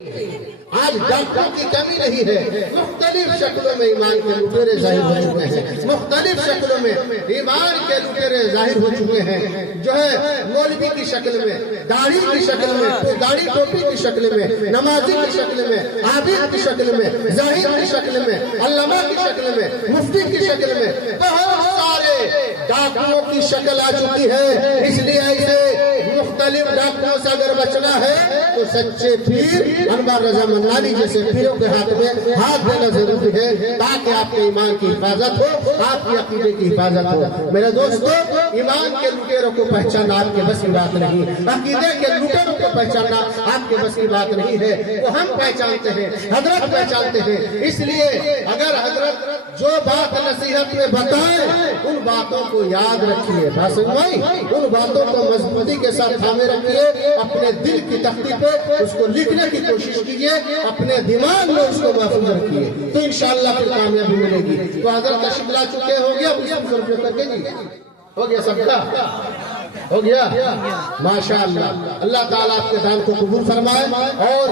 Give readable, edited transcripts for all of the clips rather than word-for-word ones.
آج ڈاکٹروں کی کمی نہیں ہے، مختلف شکلوں میں ایمان کے لٹیرے ظاہر ہو چکے ہیں، مختلف شکلوں میں ایمان کے لٹیرے ظاہر ہو چکے ہیں، جو ہے مولوی کی شکل میں، داڑھی کی شکل میں، داڑھی ٹوپی کی شکل میں، نمازی کی شکل میں، عابد کی شکل میں، زاہد کی شکل میں، علامہ کی شکل میں، مفتی کی شکل میں، بہت سارے ڈاکٹروں کی شکل آ چکی ہے۔ اس لیے ایسے مختلف ڈاکٹروں سے اگر بچنا ہے تو سچے پیر انور رضا منانی جیسے پیروں کے ہاتھ میں ہاتھ دینا ضروری ہے، تاکہ آپ کے ایمان کی حفاظت ہو، آپ کی عقیدے کی حفاظت ہو۔ میرے دوستو، ایمان کے لٹیروں کو پہچاننا آپ کے بس کی بات نہیں، عقیدے کے لٹیروں کو پہچاننا آپ کے بس کی بات نہیں ہے، وہ ہم پہچانتے ہیں، حضرت پہچانتے ہیں۔ اس لیے اگر حضرت جو بات نصیحت میں بتائیں ان باتوں کو یاد رکھیے، بات سنوائی، ان باتوں کو مضبوطی کے ساتھ تھامے رکھیے، اپنے دل کی تختی پہ اس کو لکھنے کی کوشش کیجئے، اپنے دماغ میں اس کو محفوظ رکھیے، تو انشاءاللہ پھر کامیابی ملے گی۔ تو حضرت تشریف لا چکے، ہو گیا اس کو کر کے جی، ہو گیا سب کا، ہو گیا ماشاءاللہ۔ اللہ تعالیٰ آپ کے دان کو قبول فرمائے، اور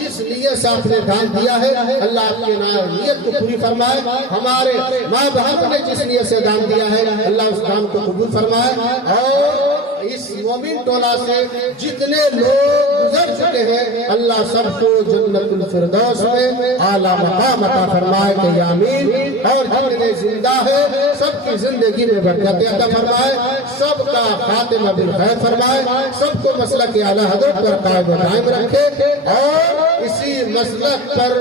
جس نیت سے آپ نے دان دیا ہے اللہ آپ کے نیت کو پوری فرمائے۔ ہمارے ماں بہن نے جس نیت سے دان دیا ہے اللہ اس دان کو قبول فرمائے، اور اس مومن ٹولہ سے جتنے لوگ گزر چکے ہیں اللہ سب کو جنت الفردوس میں اعلیٰ مقام عطا فرمائے کہ آمین، اور جتنے زندہ ہے سب کی زندگی میں برکت عطا فرمائے، سب کا خاتمہ بالخیر فرمائے، سب کو مسلک اعلیٰ حضرت پر قائم و دائم رکھے، اور اسی مسلک پر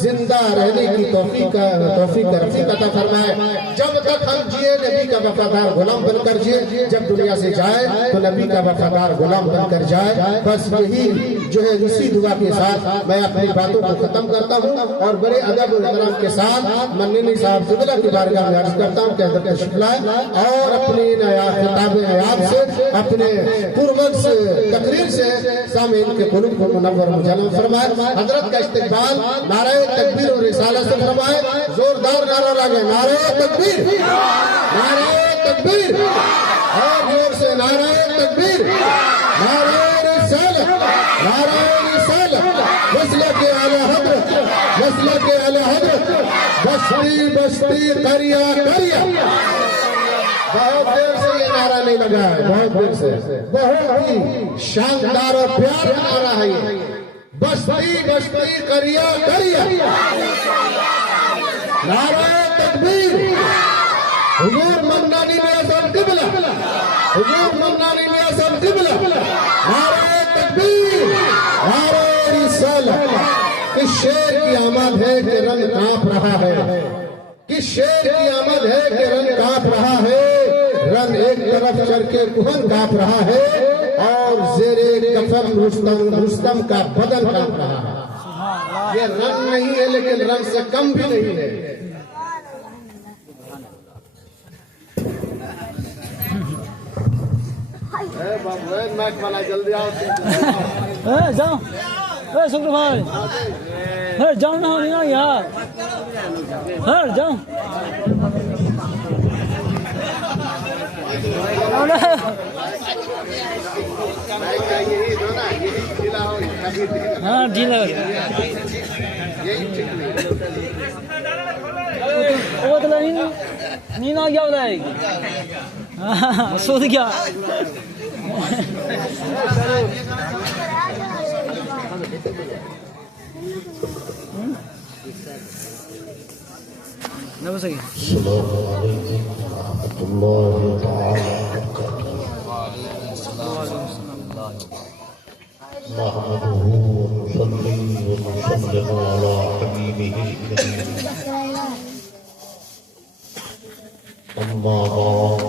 زندہ رہنے کی توفیق عطا فرمائے۔ جب تک ہم جیے نبی کا وفادار غلام بن کر جیے، جب دنیا سے جائے تو نبی کا وفادار غلام بن کر جائے۔ بس یہی جو ہے اسی دعا کے ساتھ میں اپنی باتوں کو ختم کرتا ہوں، اور بڑے ادب و احترام کے ساتھ مننی صاحب زبلہ کی بارگاہ میں عرض کرتا ہوں کہ حضرت تشریف لائیں، اور اپنی خطاب حیات سے، اپنے پرمغز تقریر سے سامعین کے قلوب کو منور مجلل فرمائے۔ حضرت کا استقبال نعرہ تکبیر اور رسالہ سے فرمائے، زوردار نعرہ لگے، نعرہ تکبیر، نعرہ تکبیر، اور زور سے نعرہ تکبیر، نعرہ رسالت، نعرہ رسالت، مسلک اعلیٰ حضرت، مسلک اعلیٰ حضرت، بستی بستی قریہ قریہ۔ بہت دیر سے یہ نعرہ نہیں لگا ہے، بہت دیر سے، بہت ہی شاندار اور پیارا نعرہ ہے یہ، بستی بستی قریہ قریہ، نعرہ تکبیر، حضور منانی میاں صاحب قبلہ، حضور منانی میاں صاحب قبلہ، نعرہ تکبیر، نعرہ رسالت۔ کس شیر کی آمد ہے کہ رنگ کانپ رہا ہے، کس شیر کی آمد ہے کہ رنگ کانپ رہا ہے، رنگ ایک طرف چڑھ کے کہن کانپ رہا ہے، اور زیر کفن رستم کا بدن کانپ رہا ہے۔ یہ رنگ نہیں ہے لیکن رنگ سے کم بھی نہیں ہے۔ جلدی آؤ، جاؤ شکر بھائی، جاؤ نہ ہوئی یار، جاؤ ہاں ڈھیلا وہ تو نیند آ گیا بتائے گی، سو گیا۔ السلام علیکم ورحمۃ اللہ تعالی نحمده ونصلي ونسلم على حبيبه الكريم، أما بعد،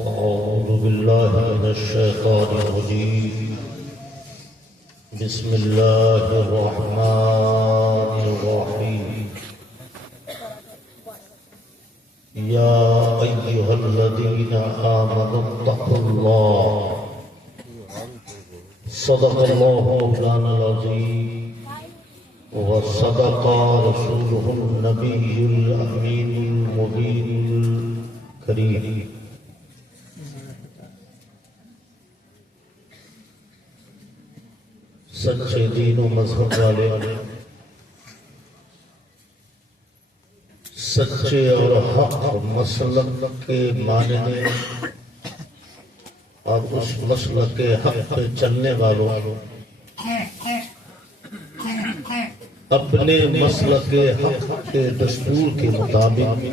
أعوذ بالله من الشيطان الرجيم، بسم الله الرحمن الرحيم، يا أيها الذين آمنوا اتقوا الله، صدق الله مولانا العظيم، وصدق رسوله النبي الأمين المبين الكريم۔ سچے دین و مذہب والے سچے اور حق مسلک کے ماننے اور اس مسلک کے حق پہ چلنے والوں اپنے مسلک کے حق کے دستور کے مطابق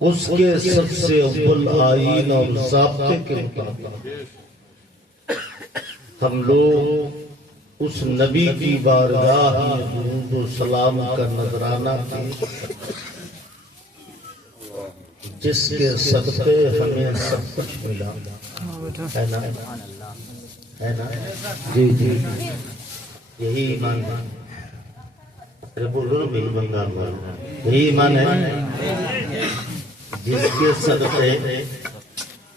اس کے سب سے اول آئین اور ضابطے کے مطابق ہم لوگ اس نبی کی بارگاہ میں درود و سلام کا نذرانہ دیں جس کے صدقے ہمیں سب کچھ ملا ہے نا جی جی یہی ایمان ہے ارے بولو نا بھائی بنگال والا یہی ایمان ہے جس کے صدقے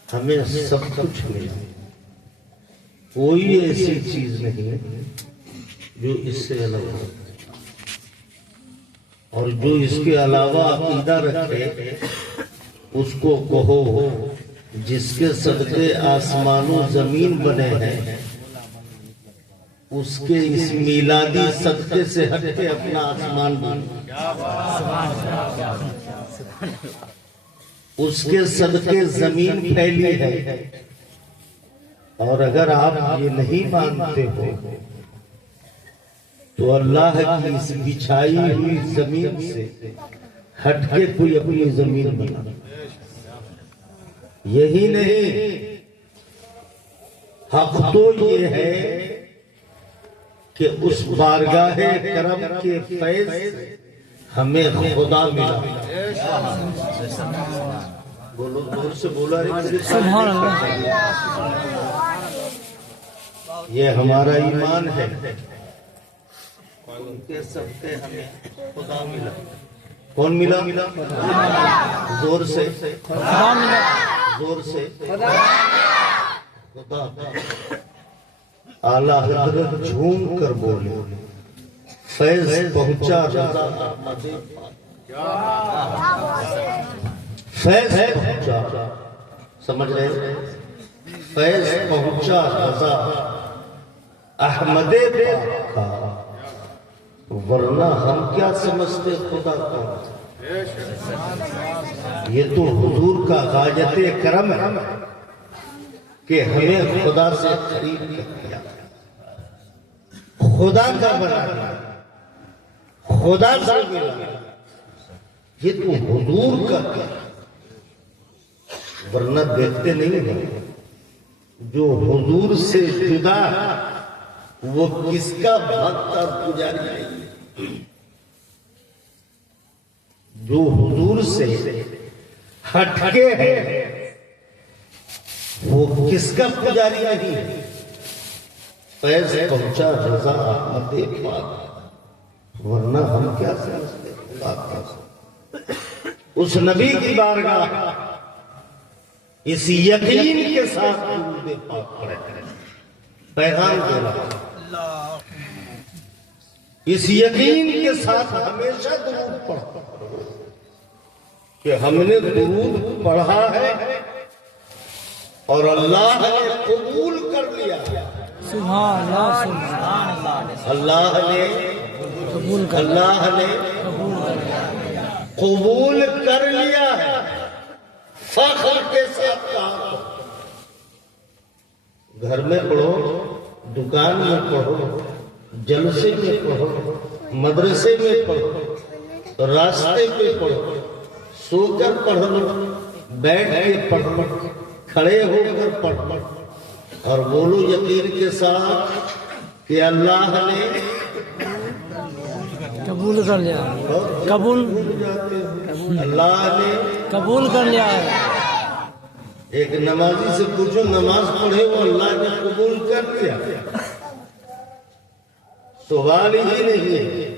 ہمیں سب کچھ ملا کوئی ایسی چیز نہیں جو اس سے الگ ہو اور جو اس کے علاوہ عقیدہ رکھے اس کو کہو جس کے صدقے آسمان و زمین بنے ہیں اس کے اس میلادی صدقے سے ہٹ کے اپنا آسمان بنے اس کے صدقے زمین پھیلی ہے اور اگر آپ یہ نہیں مانتے ہو تو اللہ کی اس بچھائی ہوئی زمین سے ہٹ کے کوئی اپنی زمین بنا یہی نہیں حق تو یہ ہے کہ اس بارگاہ کرم کے فیض سے ہمیں خدا ملا بولو دور سے بولا سبحان اللہ یہ ہمارا ایمان ہے ان کے صدقے ہمیں خدا ملا کون ملا زور سے زور سے خدا اعلیٰ حضرت جھوم کر بولے فیض پہنچا رضا احمد فیض پہنچا سمجھ رہے فیض پہنچا رضا احمد پاک کا ورنہ ہم کیا سمجھتے خدا کا یہ تو حضور کا غایت کرم ہے کہ ہمیں خدا سے خرید کر دیا خدا کا بنا دیا خدا سے ملا یہ تو حضور کا کیا ورنہ دیکھتے نہیں ہیں جو حضور سے جدا وہ کس کا بھکت اور پجاری نہیں جو حضور سے ہٹ کے ہے وہ کس کا پجاری نہیں فیض پہنچا رضا احمد پاک ورنہ ہم کیا سمجھتے اس نبی کی بارگاہ اس یقین کے ساتھ درود پاک پڑھے پیغام دے رہا اس یقین کے ساتھ ہمیشہ درود پڑھا کہ ہم نے درود پڑھا ہے اور اللہ نے قبول کر لیا سبحان اللہ اللہ نے قبول کر لیا ہے فخر کے ساتھ کہا گھر میں پڑھو دکان میں پڑھو جلسے میں پڑھو مدرسے میں پڑھو راستے پہ پڑھو سو کر پڑھ لو بیٹھ کے پڑھ لو کھڑے ہو کر پڑھ لو اور بولو یقین کے ساتھ کہ اللہ نے قبول کر لیا قبول اللہ نے قبول کر لیا ایک نمازی سے پوچھو نماز پڑھے وہ اللہ نے قبول کر لیا سوال یہ نہیں ہے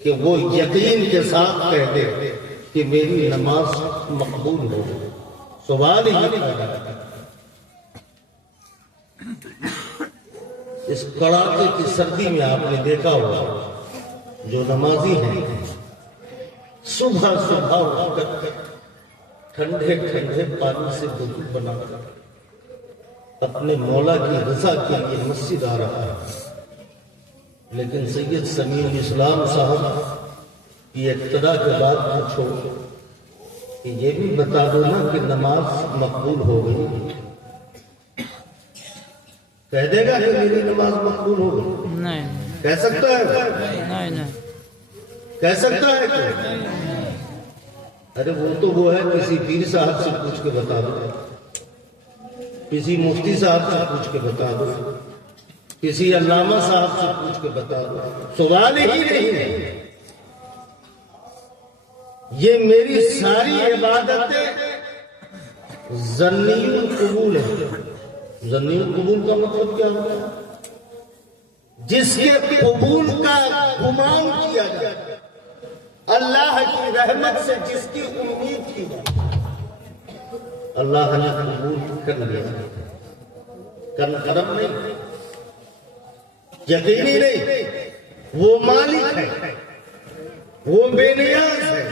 کہ وہ یقین کے ساتھ کہہ دے کہ میری نماز مقبول ہو سوال ہی نہیں اس کڑاکے کی سردی میں آپ نے دیکھا ہوگا جو نمازی ہیں صبح صبح اٹھ کر ٹھنڈے ٹھنڈے پانی سے وضو بنا کر اپنے مولا کی رضا کے لیے مسجد آ رہا ہے، لیکن سید سمیع الاسلام صاحب کی ابتدا کے بعد پوچھو کہ یہ بھی بتا دو نا کہ نماز مقبول ہو گئی، کہہ دے گا کہ میری نماز مقبول ہو گئی؟ نہیں کہہ سکتا ہے؟ نہیں کہہ سکتا ہے کہ ارے وہ تو وہ ہے کسی پیر صاحب سے پوچھ کے بتا دو، کسی مفتی صاحب سے پوچھ کے بتا دو، کسی علامہ صاحب سے پوچھ کے بتا دو، سوال ہی نہیں ہے۔ یہ میری ساری عبادتیں ظنی القبول ہے۔ ظنی القبول کا مطلب کیا ہوتا ہے؟ جس کے قبول کا گمان کیا جائے، اللہ کی رحمت سے جس کی امید کی جائے، اللہ نے قبول کر لیا، کرم نہیں، یقینی نہیں، وہ مالک ہے، وہ بے نیاز ہے،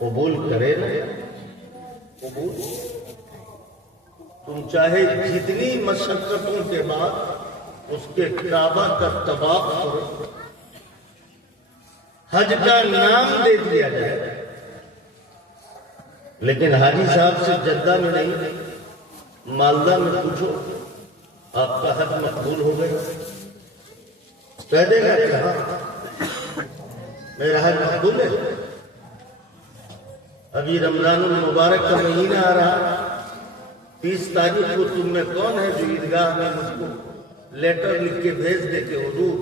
قبول کرے نا، قبول۔ تم چاہے جتنی مشقتوں کے بعد اس کے کعبہ کا طواف کرو، حج کا نام دے دیا جائے، لیکن حاجی صاحب سے جدہ میں نہیں، مالدہ میں پوچھو آپ کا حج مقبول ہو گیا، کہہ دے گا کہ ہاں میرا حج مقبول ہے۔ ابھی رمضان المبارک کا مہینہ آ رہا، 30 تاریخ کو تم میں کون ہے جو عیدگاہ میں مجھ کو لیٹر لکھ کے بھیج دے کہ حضور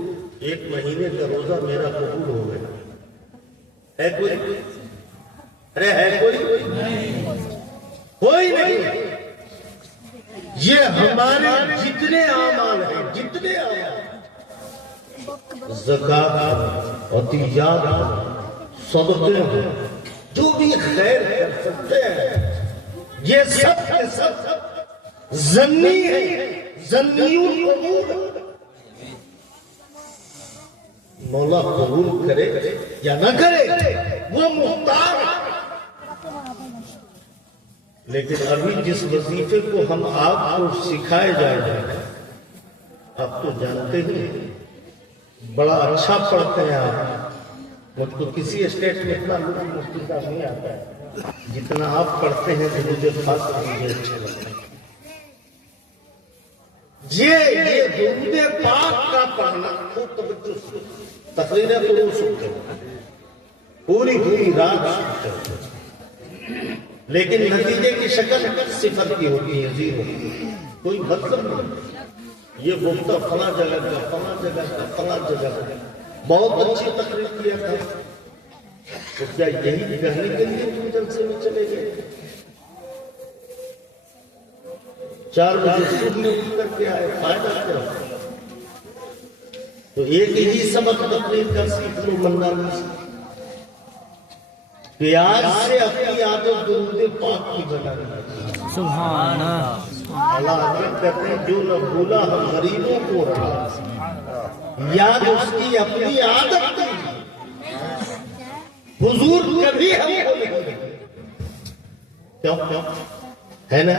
1 مہینے کا روزہ میرا قبول ہو گیا؟ ہے کوئی؟ ارے ہے کوئی؟ کوئی نہیں۔ یہ ہمارے جتنے اعمال ہیں، جتنے اعمال، زکات، عطیات، صدقے ہیں، جو بھی خیر کر سکتے ہیں، یہ سب کے سب ظنی ہے، ظنی القبول۔ مولا قبول کرے یا نہ کرے وہ مختار ہے۔ لیکن ابھی جس وظیفے کو ہم آپ کو سکھائے جائیں گے، آپ تو جانتے ہی بڑا اچھا پڑھتے ہیں آپ، مجھ کو کسی اسٹیٹ میں اتنا مفتی کا نہیں آتا ہے جتنا آپ پڑھتے ہیں، تو مجھے خاص مجھے اچھے لگتے ہیں۔ یہ درود پاک کا پڑھنا خوب توجہ سے، تقریریں تو وہ سنتے ہیں، پوری رات سنتے ہیں، لیکن نتیجے کی شکل صفت کی ہوتی ہے، زیرو، کوئی مطلب نہیں۔ یہ گفتہ فلاں جگہ کا، فلاں جگہ کا، فلاں جگہ کا، بہت اچھی تقریر کیا تھا، تو کیا یہی کہنے کے لیے تم جلسے میں چلے گئے؟ 4 بجے صبح میں اٹھ کر کے آئے، فائدہ کیا؟ تو ایک ہی سبق تقریر کا سیکھ لو منانے سے، پیاز سے اپنی عادت درود پاک کی بنانی۔ سبحان اللہ۔ اللہ حضرت کہتے ہیں جو نہ بھولا ہم غریبوں کو رہا، یاد اس کی اپنی عادت کی، حضور کبھی ہم کو نہیں، کیوں ہے نا،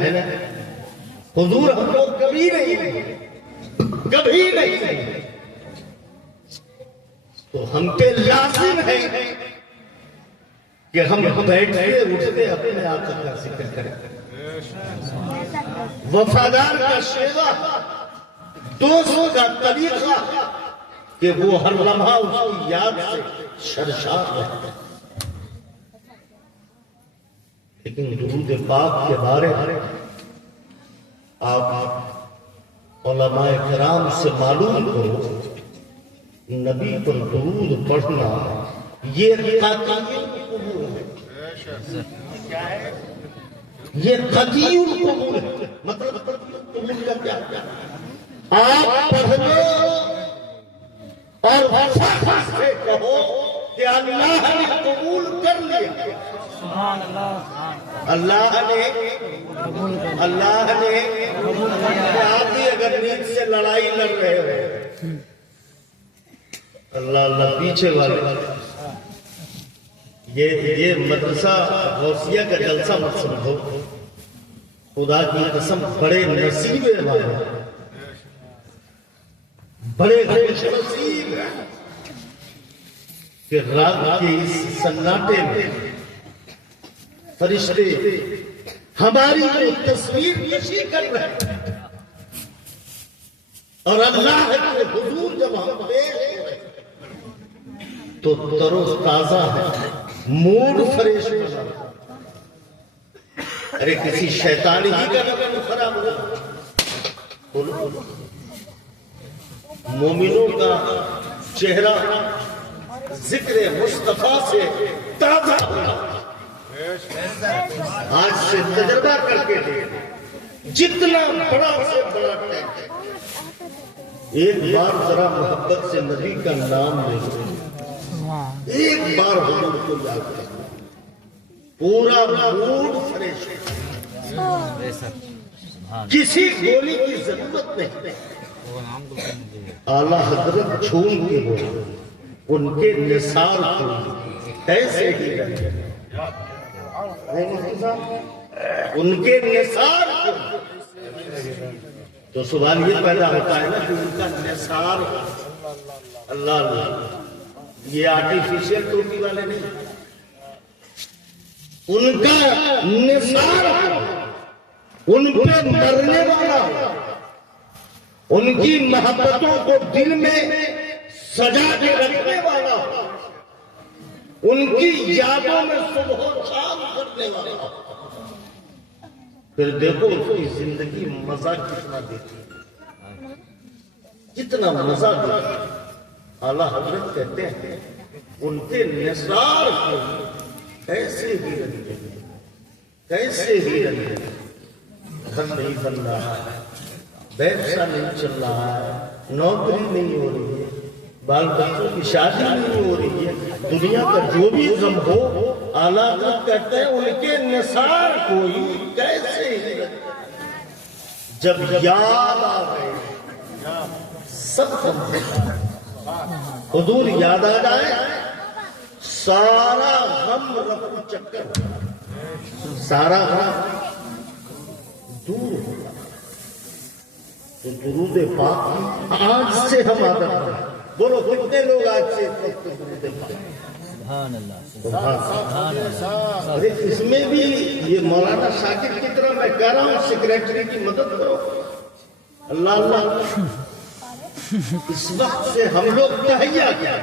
حضور ہم کو کبھی نہیں، کبھی نہیں، تو ہم پہ لازم ہے کہ ہم بیٹھتے اٹھتے اپنے آقا کا ذکر کریں، وفادار کا شیوا، دوست کا طریقہ، کہ وہ ہر لمحہ اس کی یاد سے سرشار رہتا ہے۔ لیکن درود پاک کے بارے میں آپ علماء کرام سے معلوم کرو، نبی پر درود پڑھنا یہ قطعی القبول ہے۔ یہ قطعی القبول ہے۔ مطلب قبول کا کیا؟ آپ پڑھ لو اور وفا سے کہو کہ اللہ نے قبول کر لیا، سبحان اللہ۔ اللہ نے آپ ہی اگر نیند سے لڑائی لڑ رہے ہو، اللہ پیچھے والے، یہ مدرسہ غوثیہ کا جلسہ مت سمجھو، خدا کی قسم بڑے نصیبے والے، بڑے خوش نصیب ہیں کہ رات کے اس سناٹے میں فرشتے ہماری جو تصویر کشی کر رہے ہیں، اور اللہ کے حضور جب ہم پیش ہو رہے تو تر و تازہ ہے، موڈ فریش ہو رہا ہے۔ ارے کسی شیطانی ہی کا نظر خراب ہو، مومنوں کا چہرہ ذکر مصطفیٰ سے تازہ ہوا۔ آج سے تجربہ کر کے دیکھ، جتنا بڑا سے بڑا ٹینک، ایک بار ذرا محبت سے نبی کا نام لے، ایک بار حضور کو یاد کریں، پورا موڈ فریش ہے، کسی گولی کی ضرورت نہیں۔ اعلیٰ حضرت چھوم کے بولے، ان کے نثار کو ایسے ہی رہے، ان کے نثار کو، تو سوال یہ پیدا ہوتا ہے نا کہ ان کا نثار، اللہ اللہ، یہ آرٹیفیشل ٹوپی والے نہیں، ان کا نثار، ان پہ مرنے والا، ان کی محبتوں کو دل میں سجا کے رکھنے والا، ان کی یادوں میں صبح و شام کرنے والا، پھر دیکھو اس کی زندگی مزہ کتنا دیتی ہے، کتنا مزہ دیتی ہے۔ اعلیٰ حضرت کہتے ہیں ان کے نثار کو کیسے ہی رکھتے ہیں، کیسے ہی رکھتے ہیں، گھر نہیں بن رہا ہے، بیوسا نہیں چل رہا ہے، نوکری نہیں ہو رہی ہے، بال بچوں کی شادی نہیں ہو رہی ہے، دنیا کا جو بھی غم ہو، اعلیٰ حضرت کہتے ہیں ان کے نثار کوئی کیسے ہی رکھتے ہیں۔ جب یاد آ گئے سب غم، حضور یاد آ جائے سارا غم رفع چکر، سارا غم دور ہوگا۔ تو درود پاک آج سے ہم عادت کریں، بولو کتنے لوگ آج سے درود پاک؟ سبحان اللہ، ارے اس میں بھی یہ مولانا شاکر کی طرح میں کہہ رہا ہوں سیکریٹری کی مدد کرو، اللہ اللہ۔ اس وقت سے ہم لوگ تہیا کیا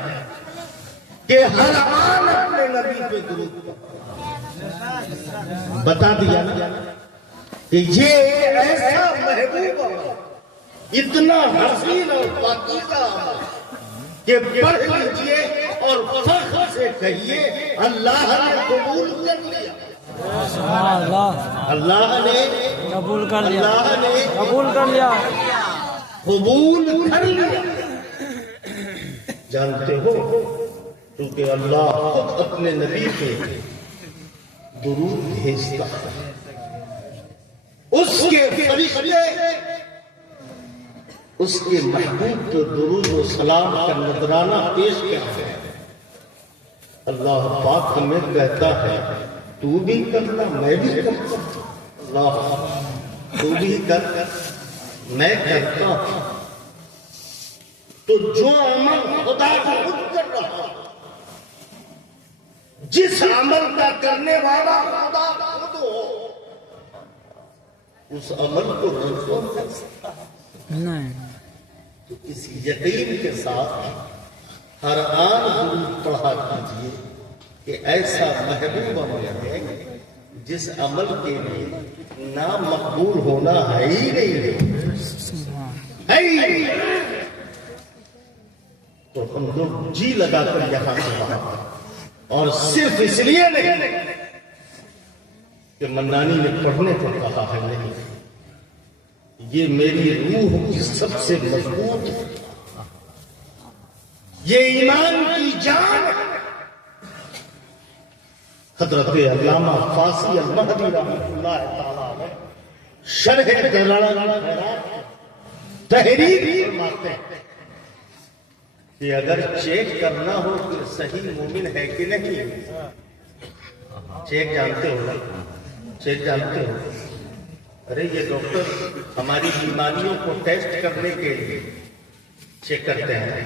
کہ ہر آن اپنے نبی پہ درود بتا دیا کہ یہ ایسا محبوب، اتنا حسین اور پاکیزہ کہ پڑھ لیجئے اور فخر سے کہیے اللہ نے قبول کر لیا، اللہ نے قبول کر لیا، اللہ نے قبول کر لیا، قبول کر لیا۔ جانتے ہو کیونکہ اللہ خود اپنے نبی پہ درود بھیجتا ہے، اس کے فرشتے اس کے محبوب کو درود و سلام کا نذرانہ پیش کرتے ہیں۔ اللہ پاک ہمیں کہتا ہے تو بھی کرنا میں بھی کرتا ہوں، اللہ تو بھی کر میں کرتا ہوں۔ تو جو عمل خدا کو خود کر رہا، جس عمل کا کرنے والا خدا خود ہو، اس عمل کو رد کون کر سکتا ہے؟ نہیں، تو اس یقین کے ساتھ ہر آن درود پڑھا کیجیے کہ ایسا محبوب عمل ہے جس عمل کے لیے نامقبول ہونا ہے ہی نہیں، ہے ہی نہیں۔ تو ہم لوگ جی لگا کر یہاں سے وہاں، اور صرف اس لیے نہیں کہ منانی نے پڑھنے کو کہا ہے، نہیں، یہ میری روح کی سب سے مضبوط، یہ ایمان کی جان ہے۔ حضرت علامہ فاسی المہدی رحمۃ اللہ تعالیٰ علیہ شرح تحریر فرماتے ہیں کہ اگر چیک کرنا ہو کہ صحیح مومن ہے کہ نہیں، چیک جانتے ہو، چیک جانتے ہو، ارے یہ ڈاکٹر ہماری بیماریوں کو ٹیسٹ کرنے کے لیے چیک کرتے ہیں،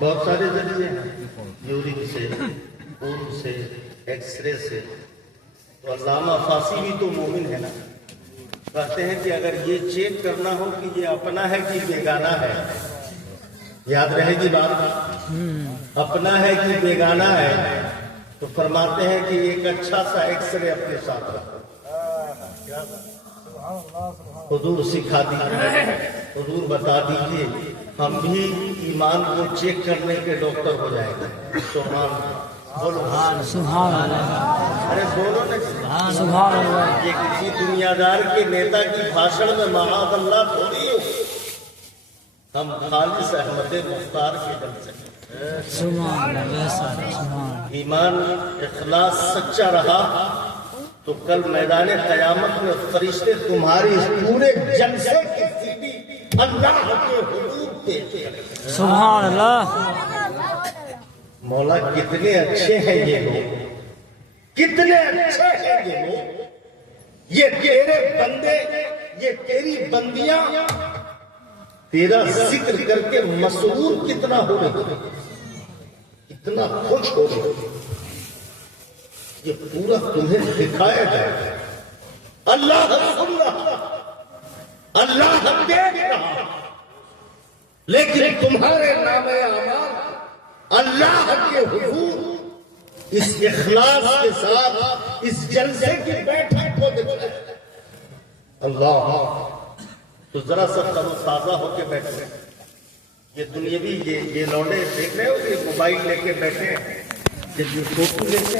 بہت سارے ذریعے ہیں، یورین سے، خون سے، ایکس رے سے. تو علامہ فاسی بھی تو مومن ہے نا، کہتے ہیں کہ اگر یہ چیک کرنا ہو کہ یہ اپنا ہے کہ بیگانہ ہے، یاد رہے گی بات، اپنا ہے کہ بیگانہ ہے، تو فرماتے ہیں کہ ایک اچھا سا ایکس رے اپنے ساتھ رکھو. حضور سکھا دیجیے، حضور بتا دیجیے، ہم بھی ایمان کو چیک کرنے کے ڈاکٹر ہو جائیں گے. بولو سبحان اللہ، ارے بولو نا، سبحان اللہ. یہ کسی دنیا دار کے نیتا کی بھاشن میں معاذ اللہ تھوڑی ہو، ہم خالص احمد مختار کے دم سے. سبحان اللہ، سبحان. ایمان اخلاص سچا رہا تو کل میدان قیامت میں فرشتے تمہاری اس پورے جلسے کی سیدھی اللہ کے حضور پیش کریں. سبحان اللہ. مولا کتنے اچھے ہیں یہ لوگ، کتنے اچھے ہیں یہ لوگ، یہ تیرے بندے، یہ تیری بندیاں تیرا ذکر کر کے مسرور کتنا ہو رہے ہیں، کتنا خوش ہو رہے ہیں. یہ پورا تمہیں دکھایا جائے. اللہ سن رہا، اللہ دیکھ رہا، لیکن تمہارے نام اعمال اللہ کے حضور اس اخلاص کے ساتھ اس جلسے کی بیٹھک کو دکھائے. اللہ تو ذرا سا تر و تازہ ہو کے بیٹھے. یہ دنیاوی یہ لوڈے دیکھ رہے ہو، یہ موبائل لے کے بیٹھے ہیں، یہ فوٹو لیتے ہیں.